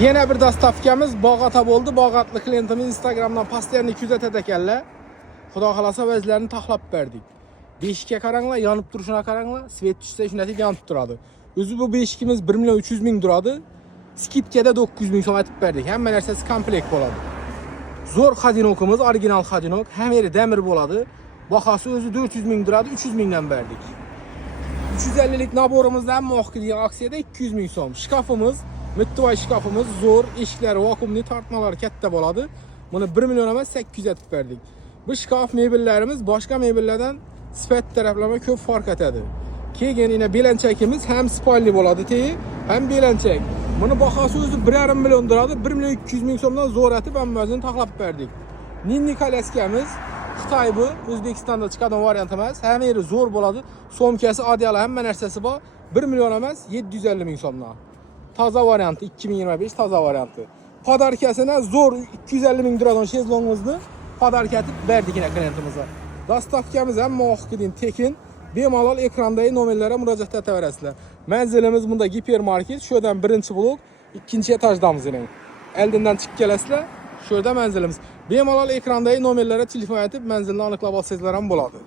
Yine bir dastavkamiz Bog'ota bo'ldi. Bog'otli klientimiz Instagramdan postoyanniy kuzatadi ekanlar. Xudo xolasa o'zlarini taxlab berdik. Beshikka qaranglar, yonib turishini qaranglar. Svet tushsa shunday yonib turadi. O'zi bu beshikimiz 1.300.000 turadi. Skidkada 900.000 so'm aytib berdik. Hamma narsasi komplekt bo'ladi. Zo'r xadinokimiz, original xadinok. Ham yeri demir bo'ladi. Bahası o'zi 400.000 turadi, 300.000 dan berdik. 350lik naborimizda hamma vaqtdagi aksiyada 200.000 so'm. Shkafimiz, mittivoy shkafimiz zo'r, eshiklari vakuumli, tortmalari katta bo'ladi. Buni 1 million emas 800 etib berdik. Bu shkaf mebellarimiz boshqa mebellardan sifat taraflama ko'p farq etadi. Keyin yana belanchakimiz ham spalli bo'ladi, ham belanchak. Buni bahasi o'zi 1,5 million turadi, 1.200.000 so'mdan zo'r etib hammasini taxlab berdik. Ninni kolyaskamiz Xitoy bu, O'zbekistonda chiqadigan variant emas. Hamma yeri zo'r bo'ladi. So'mkasi, odyali, hamma narsasi bor. 1 million emas, 750.000 so'mdan. Toza varianti 2025 toza varianti. Podarkasini zo'r 250.000 turadigan shezlongimizni podarka etib berdik klientimizga. Dastavkamiz hamma vaqtidin tekin. Bemalol ekrandagi nomerlarga murojaat etaverasizlar. Manzilimiz bunda gipermarket, shu yerdan birinchi blok, ikkinchi etajdamiz. Oldindan chiqib kelasizlar, shu yerda manzilimiz. Bemalol ekrandagi nomerlarga telefon etib manzilni aniqlab olsangizlar ham bo'ladi.